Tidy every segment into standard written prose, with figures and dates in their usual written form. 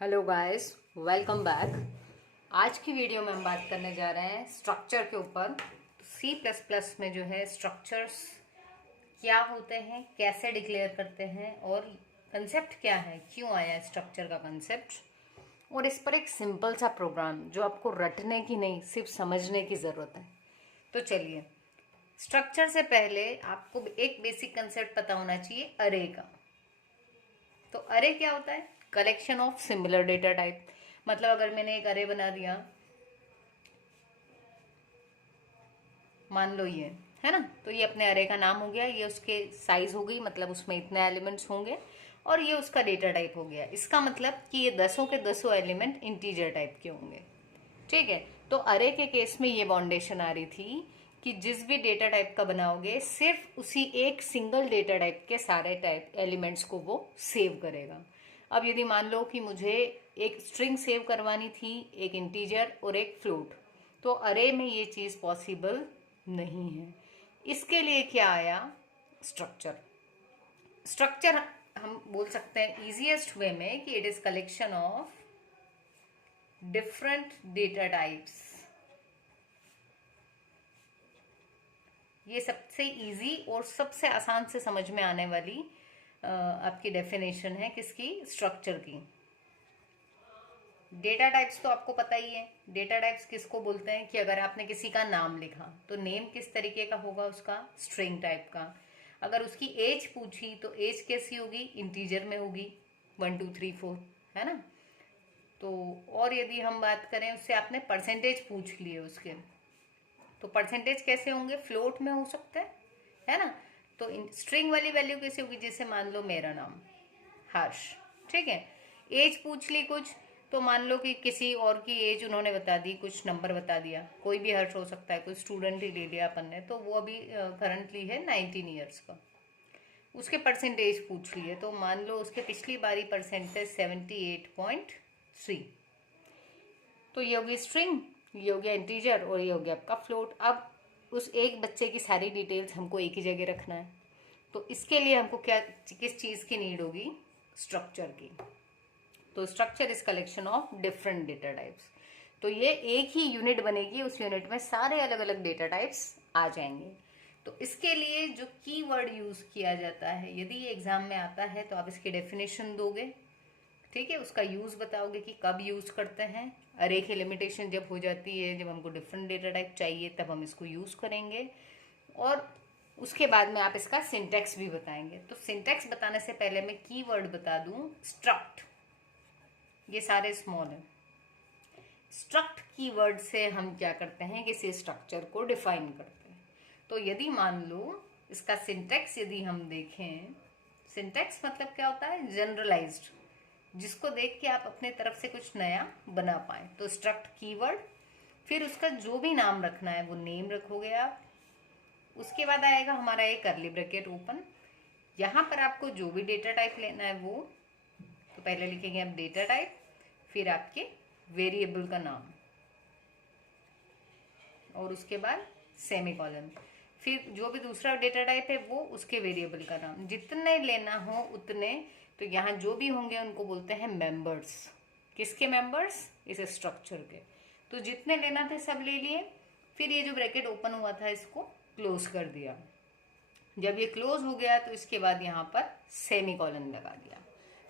Hello guys, welcome back. आज की video में हम बात करने जा रहे हैं स्ट्रक्चर के ऊपर। सी प्लस प्लस में जो है स्ट्रक्चर्स क्या होते हैं, कैसे डिक्लेयर करते हैं और कंसेप्ट क्या है, क्यों आया है स्ट्रक्चर का कंसेप्ट, और इस पर एक सिंपल सा प्रोग्राम जो आपको रटने की नहीं सिर्फ समझने की ज़रूरत है। तो चलिए, स्ट्रक्चर से पहले आपको एक बेसिक कंसेप्ट पता होना चाहिए अरे का। तो अरे क्या होता है? Collection of similar data type. मतलब अगर मैंने एक अरे बना दिया, मान लो ये है ना, तो ये अपने अरे का नाम हो गया, ये उसके साइज हो गई, मतलब उसमें इतने एलिमेंट्स होंगे, और ये उसका डेटा टाइप हो गया। इसका मतलब कि ये दसों के दसों एलिमेंट इंटीजर टाइप के होंगे। ठीक है। तो अरे के केस में ये बाउंडेशन आ रही थी कि जिस भी डेटा टाइप का बनाओगे सिर्फ उसी एक सिंगल डेटा टाइप के सारे टाइप एलिमेंट्स को वो सेव करेगा। अब यदि मान लो कि मुझे एक स्ट्रिंग सेव करवानी थी, एक इंटीजर और एक फ्लोट, तो अरे में ये चीज़ पॉसिबल नहीं है। इसके लिए क्या आया? स्ट्रक्चर। स्ट्रक्चर हम बोल सकते हैं इजीएस्ट वे में कि it is collection of different data types. ये सबसे इजी और सबसे आसान से समझ में आने वाली आपकी डेफिनेशन है किसकी? स्ट्रक्चर की। डेटा टाइप्स तो आपको पता ही है। डेटा टाइप्स किसको बोलते हैं कि अगर आपने किसी का नाम लिखा तो नेम किस तरीके का होगा? उसका स्ट्रिंग टाइप का। अगर उसकी एज पूछी तो एज कैसी होगी? इंटीजर में होगी, 1 2 3 4, है ना। तो और यदि हम बात करें, उससे आपने परसेंटेज पूछ लिए उसके, तो परसेंटेज कैसे होंगे? फ्लोट में हो सकता है ना। तो स्ट्रिंग वाली वैल्यू कैसे होगी? जैसे मान लो मेरा नाम हर्ष, ठीक है। एज पूछ ली कुछ, तो मान लो कि किसी और की एज उन्होंने बता दी, कुछ नंबर बता दिया, कोई भी हर्ष हो सकता है, कोई स्टूडेंट ही ले लिया अपन ने, तो वो अभी करंटली है 19 ईयर्स का। उसके परसेंटेज पूछ लिए, तो मान लो उसके पिछली बारी परसेंटेज 78.3। तो ये होगी स्ट्रिंग, ये हो गया इंटीजर, और ये हो गया आपका फ्लोट। अब उस एक बच्चे की सारी डिटेल्स हमको एक ही जगह रखना है, तो इसके लिए हमको क्या, किस चीज़ की नीड होगी? स्ट्रक्चर की। तो structure is collection of different data types. तो ये एक ही यूनिट बनेगी, उस यूनिट में सारे अलग अलग डेटा टाइप्स आ जाएंगे। तो इसके लिए जो कीवर्ड यूज किया जाता है, यदि ये एग्जाम में आता है तो आप इसकी डेफिनेशन दोगे, ठीक है। उसका यूज बताओगे कि कब यूज करते हैं। अरे की लिमिटेशन जब हो जाती है, जब हमको डिफरेंट डेटा टाइप चाहिए, तब हम इसको यूज करेंगे। और उसके बाद में आप इसका सिंटेक्स भी बताएंगे। तो सिंटेक्स बताने से पहले मैं कीवर्ड बता दूं, स्ट्रक्ट। ये सारे स्मॉल हैं। स्ट्रक्ट कीवर्ड से हम क्या करते हैं? किसी स्ट्रक्चर को डिफाइन करते हैं। तो यदि मान लो इसका सिंटेक्स यदि हम देखें, सिंटेक्स मतलब क्या होता है? जनरलाइज्ड, जिसको देख के आप अपने तरफ से कुछ नया बना पाए। तो स्ट्रक्ट कीवर्ड, फिर उसका जो भी नाम रखना है वो नेम रखोगे आप। उसके बाद आएगा हमारा एक कर्ली ब्रैकेट ओपन। यहाँ पर आपको जो भी डेटा टाइप लेना है वो, तो पहले लिखेंगे आप डेटा टाइप, फिर आपके वेरिएबल का नाम, और उसके बाद सेमीकोलन, फिर जो भी दूसरा डेटा टाइप है वो उसके वेरिएबल का नाम। जितने लेना हो उतने, तो यहाँ जो भी होंगे उनको बोलते हैं मेंबर्स। किसके मेंबर्स? इस स्ट्रक्चर के। तो जितने लेना थे सब ले लिए, फिर ये जो ब्रैकेट ओपन हुआ था इसको क्लोज कर दिया। जब ये क्लोज हो गया तो इसके बाद यहाँ पर सेमीकोलन लगा दिया।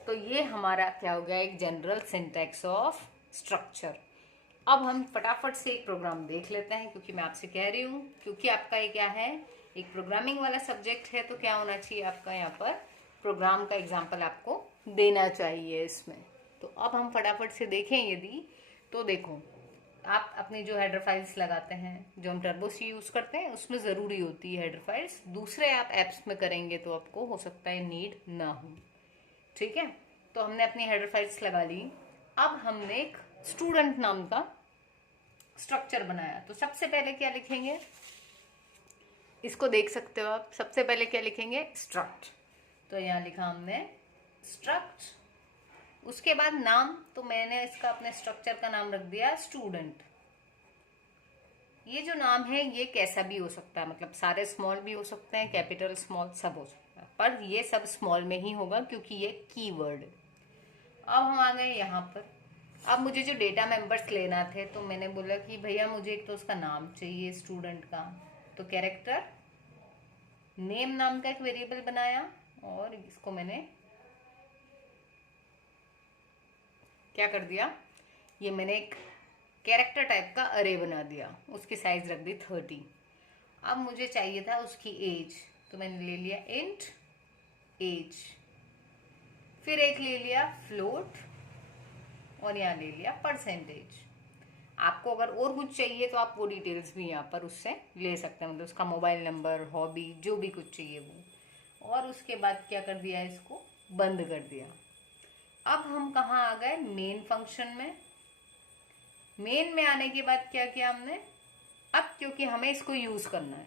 तो ये हमारा क्या हो गया? एक जनरल सिंटैक्स ऑफ स्ट्रक्चर। अब हम फटाफट से एक प्रोग्राम देख लेते हैं, क्योंकि मैं आपसे कह रही हूँ, क्योंकि आपका ये क्या है, एक प्रोग्रामिंग वाला सब्जेक्ट है, तो क्या होना चाहिए आपका यहाँ पर? प्रोग्राम का एग्जाम्पल आपको देना चाहिए इसमें। तो अब हम फटाफट से देखें यदि, तो देखो, आप अपनी जो हेडर फाइल्स लगाते हैं, जो हम टर्बो सी यूज़ करते हैं, उसमें ज़रूरी होती है हेडर फाइल्स। दूसरे आप ऐप्स में करेंगे तो आपको हो सकता है नीड ना हो, ठीक है। तो हमने अपनी हेडर फाइल्स लगा ली। अब हमने एक स्टूडेंट नाम का स्ट्रक्चर बनाया। तो सबसे पहले क्या लिखेंगे? इसको देख सकते हो आप। सबसे पहले क्या लिखेंगे? स्ट्रक्ट। तो यहाँ लिखा हमने स्ट्रक्ट। उसके बाद नाम, तो मैंने इसका अपने स्ट्रक्चर का नाम रख दिया स्टूडेंट। ये जो नाम है ये कैसा भी हो सकता है, मतलब सारे स्मॉल भी हो सकते हैं, कैपिटल स्मॉल सब हो सकता है, पर ये सब स्मॉल में ही होगा क्योंकि ये कीवर्ड है। अब हम आ गए यहाँ पर। अब मुझे जो डेटा मेंबर्स लेना थे, तो मैंने बोला कि भैया मुझे एक तो उसका नाम चाहिए स्टूडेंट का, तो कैरेक्टर नेम नाम का एक वेरिएबल बनाया और इसको मैंने क्या कर दिया, ये मैंने एक कैरेक्टर टाइप का अरे बना दिया, उसकी साइज रख दी 30। अब मुझे चाहिए था उसकी एज, तो मैंने ले लिया इंट एज, फिर एक ले लिया फ्लोट और यहाँ ले लिया परसेंटेज। आपको अगर और कुछ चाहिए तो आप वो डिटेल्स भी यहाँ पर उससे ले सकते हैं, मतलब उसका मोबाइल नंबर, हॉबी, जो भी कुछ चाहिए वो। और उसके बाद क्या कर दिया, इसको बंद कर दिया। अब हम कहाँ आ गए, मेन फंक्शन में। मेन में आने के बाद क्या किया हमने, अब क्योंकि हमें इसको यूज़ करना है,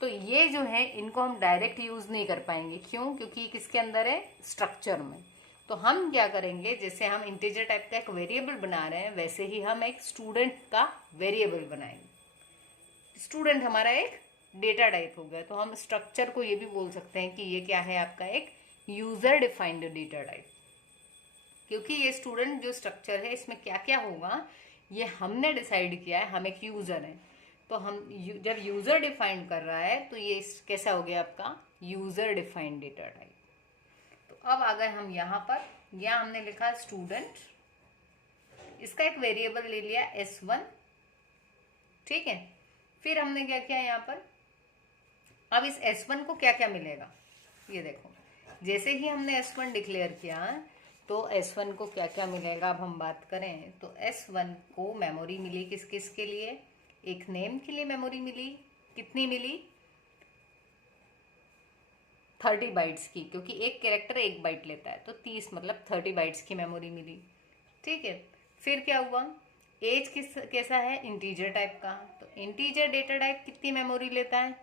तो ये जो है इनको हम डायरेक्ट यूज़ नहीं कर पाएंगे। क्यों? क्योंकि किसके अंदर है, स्ट्रक्चर में। तो हम क्या करेंगे, जैसे हम इंटीजर टाइप का एक वेरिएबल बना रहे हैं, वैसे ही हम एक स्टूडेंट का वेरिएबल बनाएंगे। स्टूडेंट हमारा एक डेटा टाइप हो गया, तो हम स्ट्रक्चर को ये भी बोल सकते हैं कि ये क्या है, आपका एक यूजर डिफाइंड डेटा टाइप। क्योंकि ये स्टूडेंट जो स्ट्रक्चर है, इसमें क्या क्या होगा ये हमने डिसाइड किया है, हम एक यूजर है। तो हम जब यूजर डिफाइंड कर रहा है तो ये कैसा हो गया आपका, यूजर डिफाइंड डेटा टाइप। तो अब आ गए हम यहाँ पर, यहाँ हमने लिखा स्टूडेंट, इसका एक वेरिएबल ले लिया S1, ठीक है। फिर हमने क्या किया यहाँ पर, अब इस S1 को क्या क्या मिलेगा, ये देखो। जैसे ही हमने S1 डिक्लेयर किया तो S1 को क्या क्या मिलेगा, अब हम बात करें तो S1 को मेमोरी मिली किस किस के लिए, एक नेम के लिए मेमोरी मिली, कितनी मिली, 30 बाइट्स की, क्योंकि एक कैरेक्टर 1 बाइट लेता है, तो 30 मतलब 30 बाइट्स की मेमोरी मिली, ठीक है। फिर क्या हुआ, एज कैसा है, इंटीजर टाइप का, तो इंटीजर डेटा टाइप कितनी मेमोरी लेता है,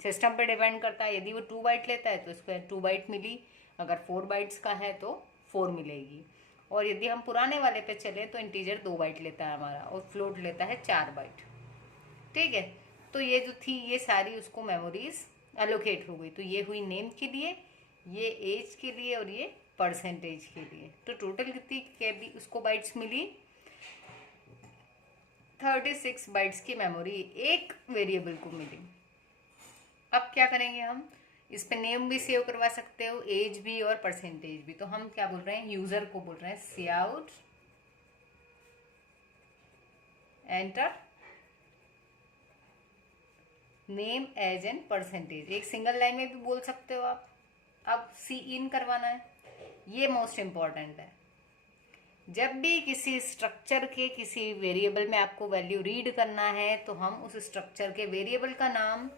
सिस्टम पे डिपेंड करता है। यदि वो 2 बाइट लेता है तो इसको 2 बाइट मिली, अगर 4 बाइट्स का है तो 4 मिलेगी। और यदि हम पुराने वाले पे चले तो इंटीजर 2 बाइट लेता है हमारा, और फ्लोट लेता है 4 बाइट, ठीक है। तो ये जो थी ये सारी उसको मेमोरीज एलोकेट हो गई। तो ये हुई नेम के लिए, ये एज के लिए, और ये परसेंटेज के लिए। तो टोटल कितनी के उसको बाइट्स मिली, 36 बाइट्स की मेमोरी एक वेरिएबल को मिली। अब क्या करेंगे हम, इस पे नेम भी सेव करवा सकते हो, एज भी और परसेंटेज भी। तो हम क्या बोल रहे हैं, यूजर को बोल रहे हैं cout enter name age and percentage. एक सिंगल लाइन में भी बोल सकते हो आप। अब सी इन करवाना है, ये मोस्ट इम्पॉर्टेंट है। जब भी किसी स्ट्रक्चर के किसी वेरिएबल में आपको वैल्यू रीड करना है तो हम उस स्ट्रक्चर के वेरिएबल का नाम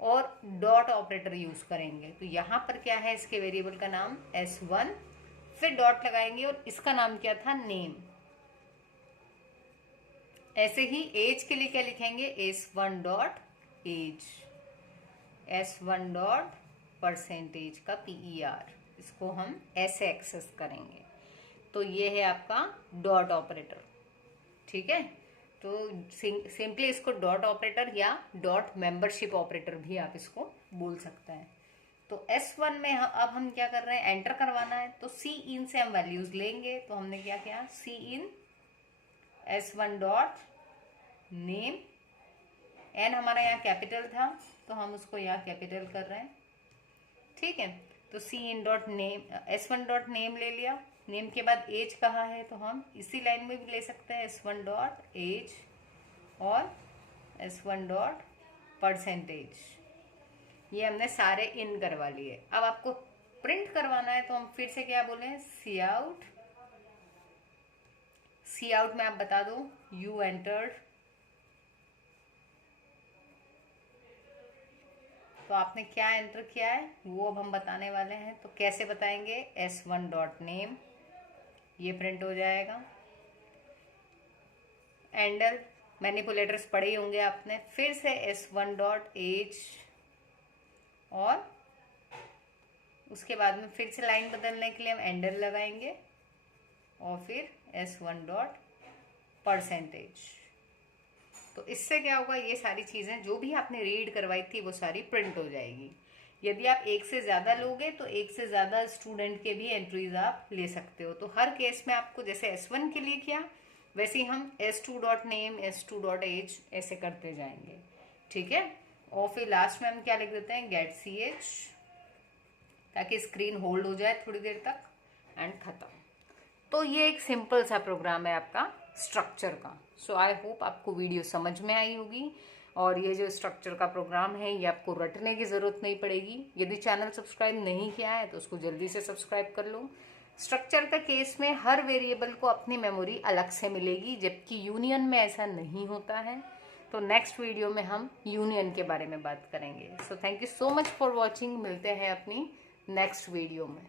और डॉट ऑपरेटर यूज करेंगे। तो यहाँ पर क्या है, इसके वेरिएबल का नाम S1, फिर डॉट लगाएंगे और इसका नाम क्या था, नेम। ऐसे ही एज के लिए क्या लिखेंगे, S1 dot age, S1 dot percentage का PER, इसको हम ऐसे एक्सेस करेंगे। तो ये है आपका डॉट ऑपरेटर, ठीक है। तो सिंपली इसको डॉट ऑपरेटर या डॉट मेंबरशिप ऑपरेटर भी आप इसको बोल सकते हैं। तो S1 में अब हम क्या कर रहे हैं, एंटर करवाना है। तो सी इन से हम वैल्यूज लेंगे। तो हमने क्या किया, सी इन S1 डॉट नेम, एन हमारा यहाँ कैपिटल था तो हम उसको यहाँ कैपिटल कर रहे हैं, ठीक है। तो cin dot name, S1 dot name ले लिया। नेम के बाद एज कहा है तो हम इसी लाइन में भी ले सकते हैं, S1 डॉट एज और S1 डॉट परसेंटेज। ये हमने सारे इन करवा लिए। अब आपको प्रिंट करवाना है तो हम फिर से क्या बोले, सी आउट। सी आउट में आप बता दो यू एंटर्ड, तो आपने क्या एंटर किया है वो अब हम बताने वाले हैं। तो कैसे बताएंगे, S1 डॉट नेम, ये प्रिंट हो जाएगा। एंडल मैनिपुलेटर्स पढ़े ही होंगे आपने। फिर से S1 डॉट एज, और उसके बाद में फिर से लाइन बदलने के लिए हम एंडल लगाएंगे, और फिर S1 डॉट परसेंटेज। तो इससे क्या होगा, ये सारी चीज़ें जो भी आपने रीड करवाई थी वो सारी प्रिंट हो जाएगी। यदि आप एक से ज़्यादा लोगे तो एक से ज़्यादा स्टूडेंट के भी एंट्रीज आप ले सकते हो। तो हर केस में आपको जैसे S1 के लिए किया वैसे ही हम S2.name S2.age ऐसे करते जाएंगे, ठीक है। और फिर लास्ट में हम क्या लिख देते हैं, गेट ch, ताकि स्क्रीन होल्ड हो जाए थोड़ी देर तक, एंड खत्म। तो ये एक सिंपल सा प्रोग्राम है आपका स्ट्रक्चर का। सो आई होप आपको वीडियो समझ में आई होगी, और ये जो स्ट्रक्चर का प्रोग्राम है ये आपको रटने की ज़रूरत नहीं पड़ेगी। यदि चैनल सब्सक्राइब नहीं किया है तो उसको जल्दी से सब्सक्राइब कर लो। स्ट्रक्चर का केस में हर वेरिएबल को अपनी मेमोरी अलग से मिलेगी, जबकि यूनियन में ऐसा नहीं होता है। तो नेक्स्ट वीडियो में हम यूनियन के बारे में बात करेंगे। So thank you so much for watching. मिलते हैं अपनी नेक्स्ट वीडियो में।